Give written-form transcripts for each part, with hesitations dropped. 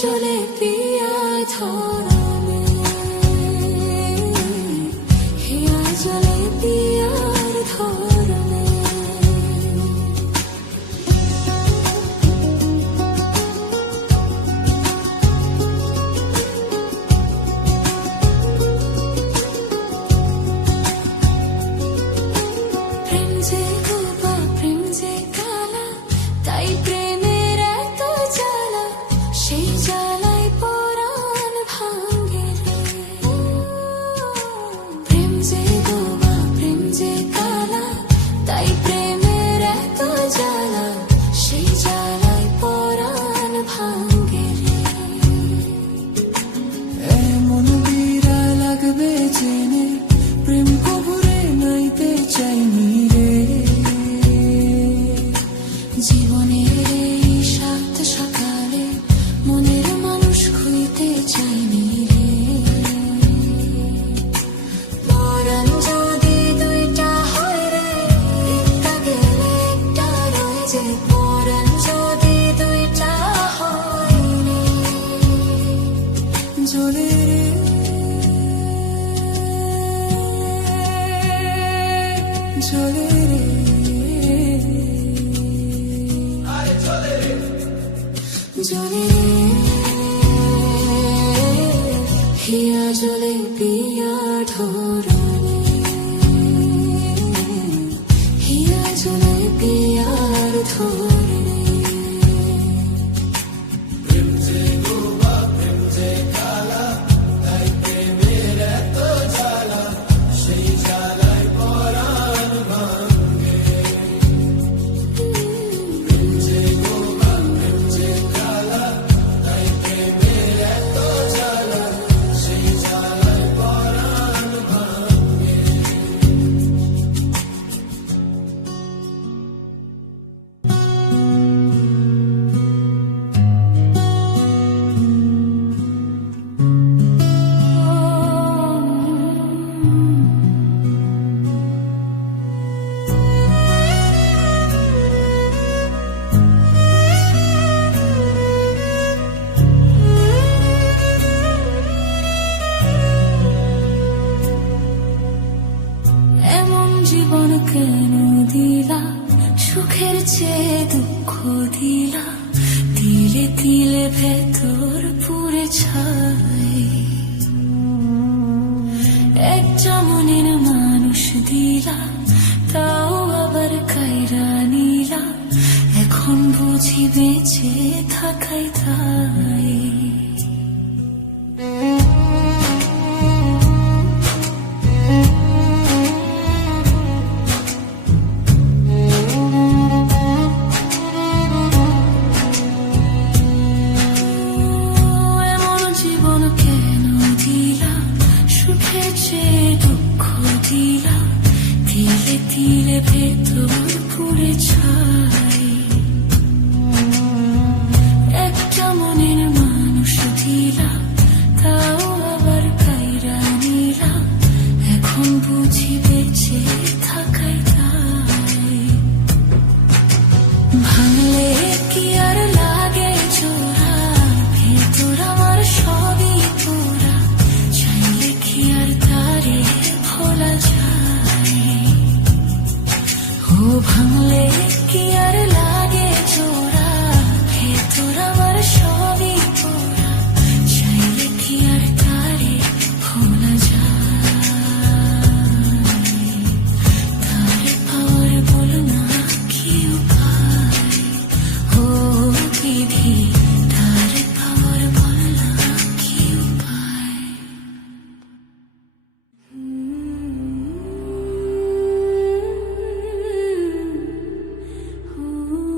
চলে পিয়া ধরনে, হিয়া চলে পিয়ার ধরনে। প্রেম যে গোপা প্রেম যে কালা, তাই প্রেমের এত জ্বালা, সেই জ্বালায় পরাণ ভাঙে রে। প্রেম যে গোপা প্রেম যে কালা, তাই প্রেমের এত জ্বালা, সেই জ্বালায় পরাণ ভাঙে রে। এমন বিরা লাগবে জেনে প্রেম কবরে নাইতে চাইনি রে। জীবনের এই সাত সকালে মনের মানুষ খুঁজতে চাইনি রে। পরাণ যদি দুইটা হয় রে, একটা গেলে একটা রয়ে যায়। পরাণ যদি দুইটা হয় রে, জ্বলে রে জ্বলে রে জ্বলে হিয়া জ্বলে পিয়া ধরনে, হিয়া জ্বলে পিয়ার ধরনে। এমন জীবন কেন দিলা, সুখের চেয়ে দুঃখ দিলা, তিলে তিলে ভেতর পুরে ছাই। একটা মনের মানুষ দিলা, তাও আবার কাইরা নিলা, এখন বুঝি বেঁচে থাকাই তাই। এমন জীবন কেন দিলা, সুখের চেয়ে দুঃখ দিলা, তিলে তিলে ভেতর পুরে ছাই। একটা মনের মানুষ দিলা, তাও আবার কাইরা নিলা, এখন বুঝি বেঁচে থাকাই তাই। ভাঙলে কি আর লাগে জোড়া, ভেতর আমার সবই পোড়া, চাইলে কি আর তারে ভোলা যায়। ও ভাঙলে কি আর লাগে জোড়া, ভেতর আমার সবই পোড়া, চাইলে কি আর তারে ভোলা যায়। তারে পাওয়ার বল না কি উপায়, ও বিধি তারে পাওয়ার বল না কি উপায়। Ooh.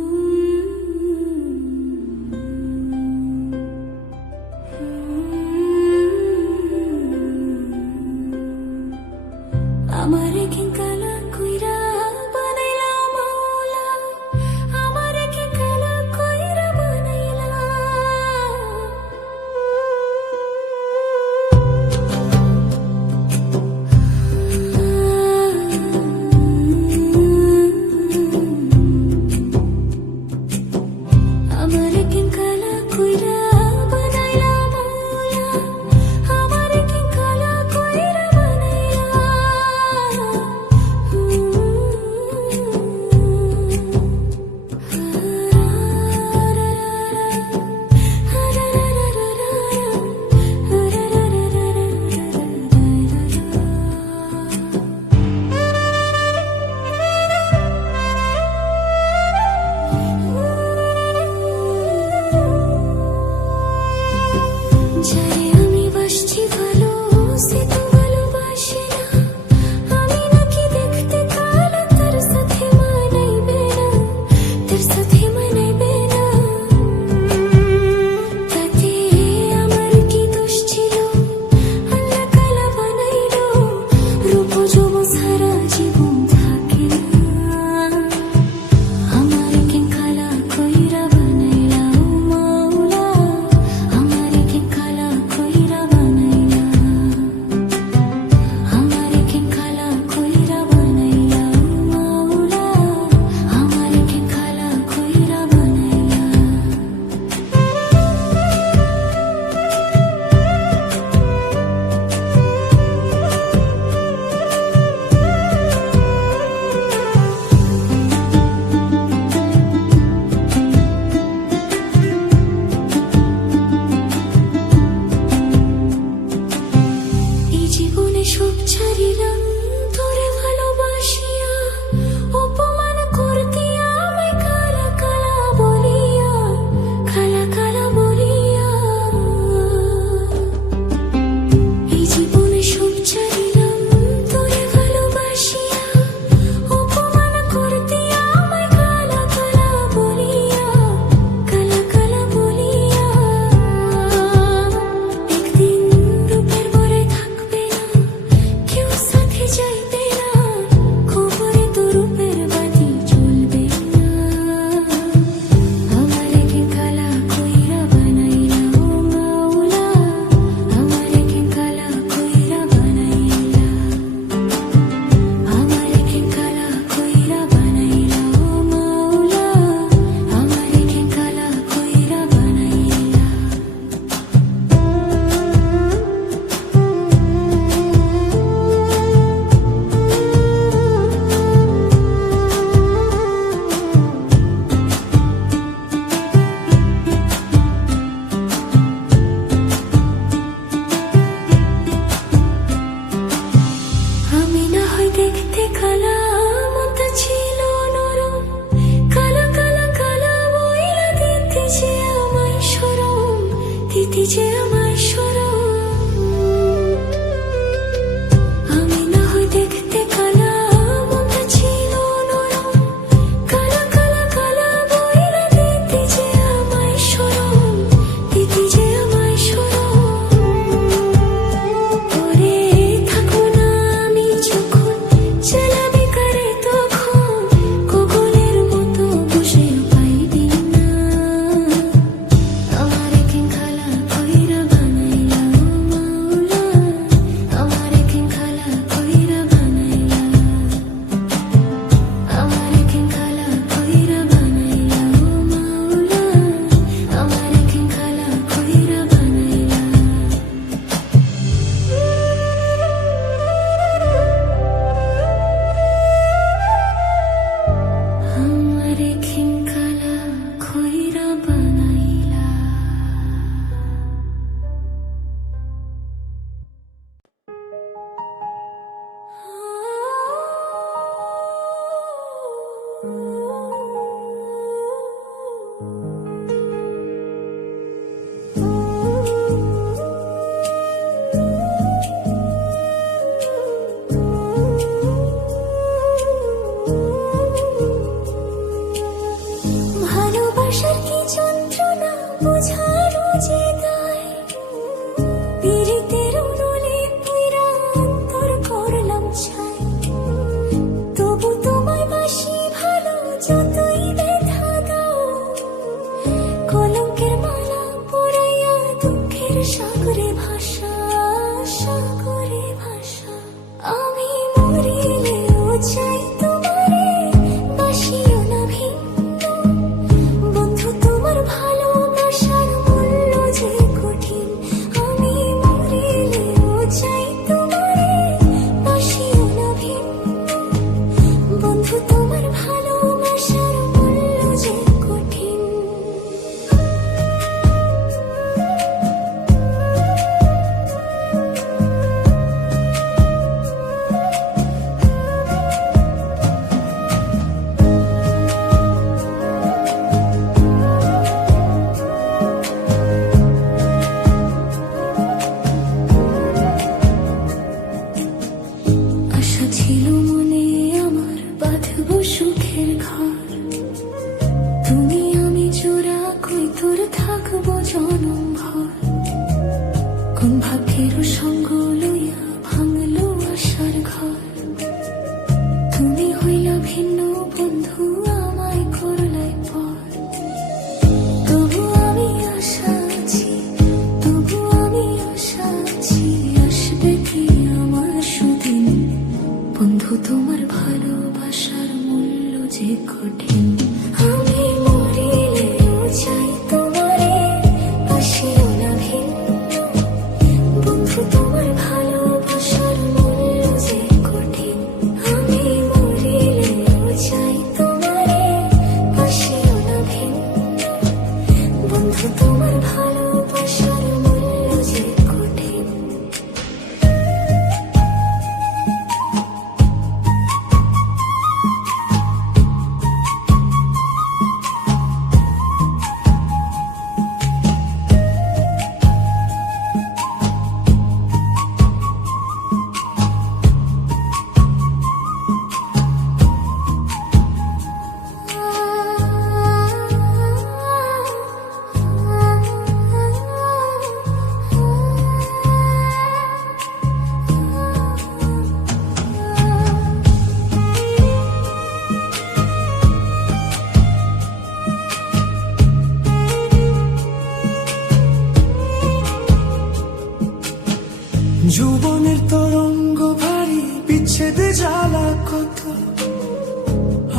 যৌবনের তরঙ্গ ভারী, বিচ্ছেদে জ্বালা কত,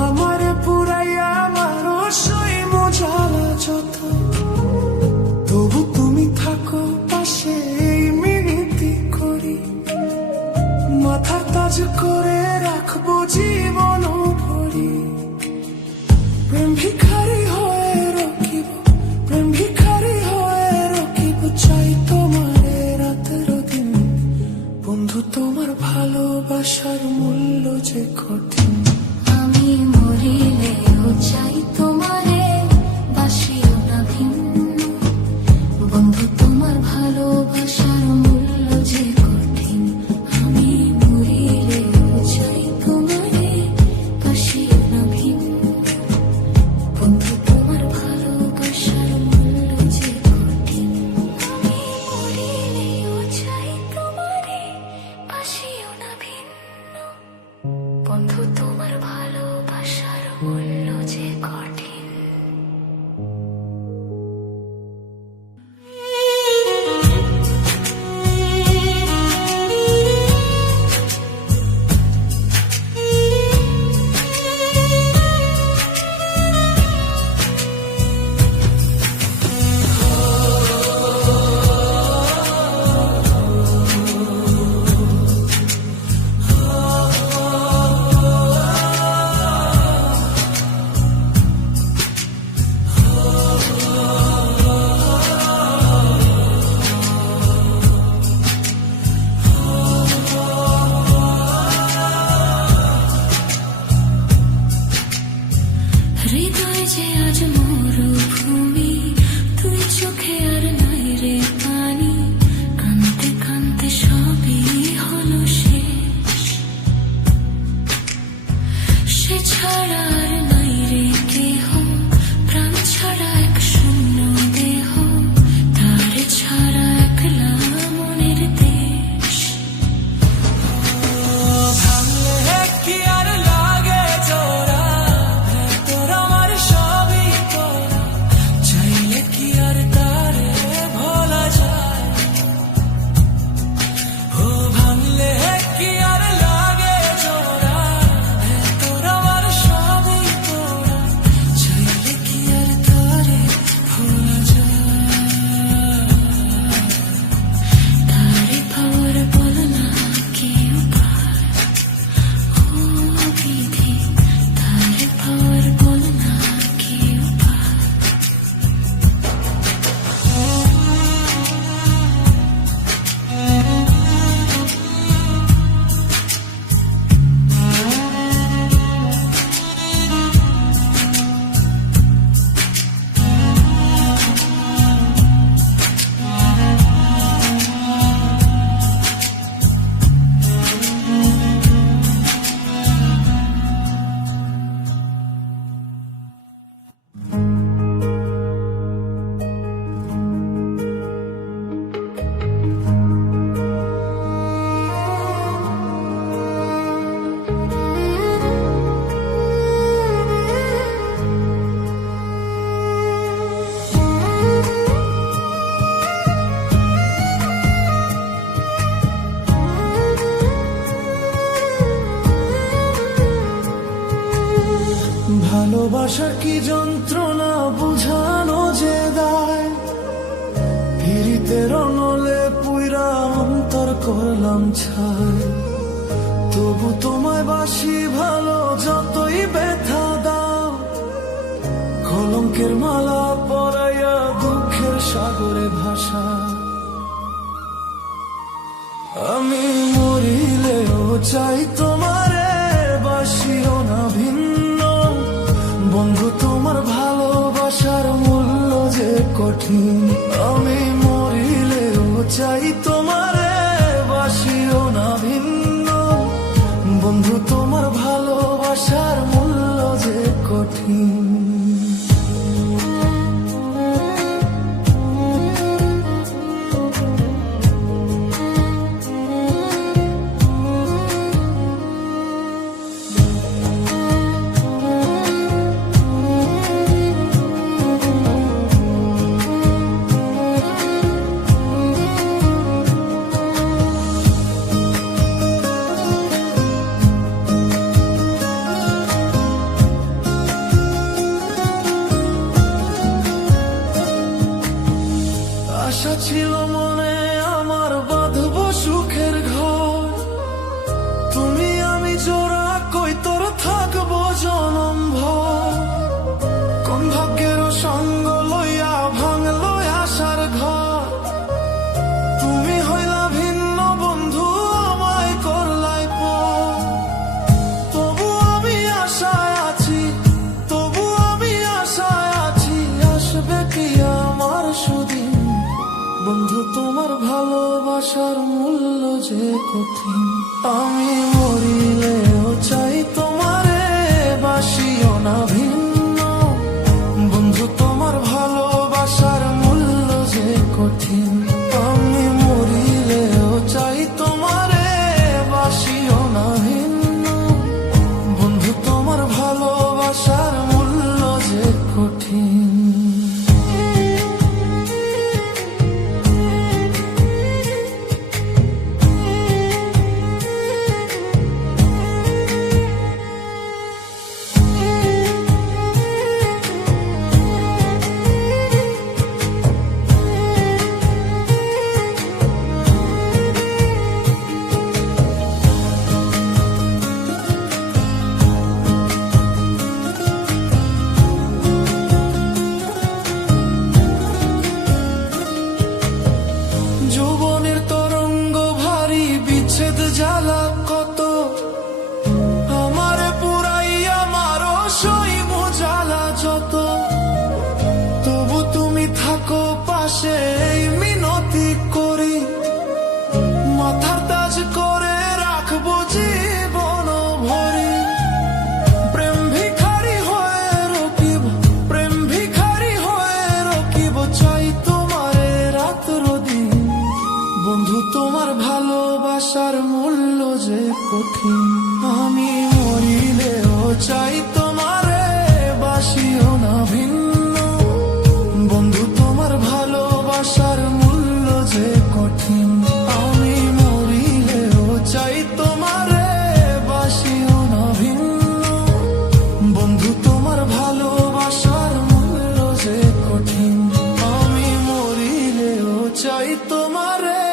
আমারে পুরাইয়া আমার সই মজালা যত, তবু তুমি থাকো পাশে এই মিনতি করি, মাথা তাজ করে রাখবো জীবন ভরি। প্রেম ভিখারি হয়ে রকিব, প্রেম ভিখারি হয়ে রকিব, চাই তোমারে রাতের দিন। বন্ধু তোমার ভালোবাসার মূল্য যে কঠিন, আমি মরিলেও চাই তোমারে, বাসিও না ভিন্ন। বন্ধু তোমার ভালোবাসার মূল্য যে কঠিন, আমি মরিলেও চাই তোমারে, বাসিও না ভিন্ন। বন্ধু তোমার ভালোবাসার মূল্য যে কঠিন, আমি মরিলেও চাই তোমারে, বাসিও না ভিন্ন। বন্ধু তোমার ভালোবাসার মূল্য যে কঠিন। হৃদয় যে আজ মরুভূমি, তুই চোখে আর নাই রে পানি, কানতে কানতে সবই হলো শেষ। সে ছাড়া আর নাই রে কেহ, প্রাণ ছাড়া এক শূন্য দেহ, তার ছাড়া একলা মনের দেশ। ভাঙলে কি আর লাগে জোড়া, ভেতর আমার সবই তোরা, চাইলে কি আর তারে ভোলা যায়। ও ভাঙলে কি আর লাগে জোড়া, ভেতর আমার সবই তোরা, চাইলে কি আর তারে ভোলা যায়। তারে পাওয়ার বল না কি উপায়, ও বিধি, তারে পাওয়ার বল না কি উপায়। ভালোবাসার কি যন্ত্রণা বুঝানো যে দায়, পিরিতের নলে পুইরা অন্তর করলাম ছাই। তবু তোমায় বাসি ভালো, যতই ব্যথা দাও, কলঙ্কের মালা পরাইয়া দুঃখের সাগরে ভাষা। আমি মরিলেও চাই তোমারে, বাসিও না ভিন্ন। বন্ধু তোমার ভালোবাসার মূল্য যে কঠিন, আমি মরিলেও চাই তোমারে, বাসিও না ভিন্ন। বন্ধু তোমার ভালোবাসার মূল্য যে কঠিন। ছিল মনে আমার বাঁধবো সুখের ঘর, তুমি আমি জোড়া কই তোর থাকবো জনম ভর। কোন ভাগ্যের সঙ্গ লইয়া ভাঙলো আশার ঘর, তুমি হইলা ভিন্ন বন্ধু আমায় করলাই পর। তবু আমি আশায় আছি, তবু আমি আশায় আছি, আসবে কি আমার সুদিন। বন্ধু তোমার ভালোবাসার মূল্য যে কঠিন, আমি মরিলেও চাই তোমারে বাসিও না ভিন্ন। বন্ধু তোমার ভালোবাসার মূল্য যে কঠিন, আমি মরিলেও চাই তোমারে বাসিও না ভিন্ন। বন্ধু তোমার ভালোবাসার মূল্য যে কঠিন। যৌবনের তরঙ্গ ভারী, বিচ্ছেদ জ্বালা কত, আমারে পুরাইয়া মারো সইব জ্বালা যত। তবু তুমি থাকো পাশে এই মিনতি করি, মাথার তাজ করে রাখবো জীবন ভরি। প্রেম ভিখারি হয়ে রকিব, প্রেম ভিখারি হয়ে রকিব, চাই তোমারে রাত্র দিন। বন্ধু তোমার ভালোবাসার মূল্য যে কঠিন, আমি মরিলেও চাই তোমারে বাসিও না ভিন্ন। বন্ধু তোমার ভালোবাসার মূল্য যে কঠিন, আমি মরিলেও চাই তোমারে বাসিও না ভিন্ন। বন্ধু তোমার ভালোবাসার মূল্য যে কঠিন, আমি মরিলেও চাই তোমারে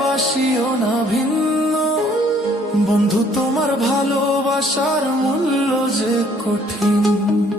বাসিও না ভিন্ন। বন্ধু তোমার ভালোবাসার মূল্য যে কঠিন।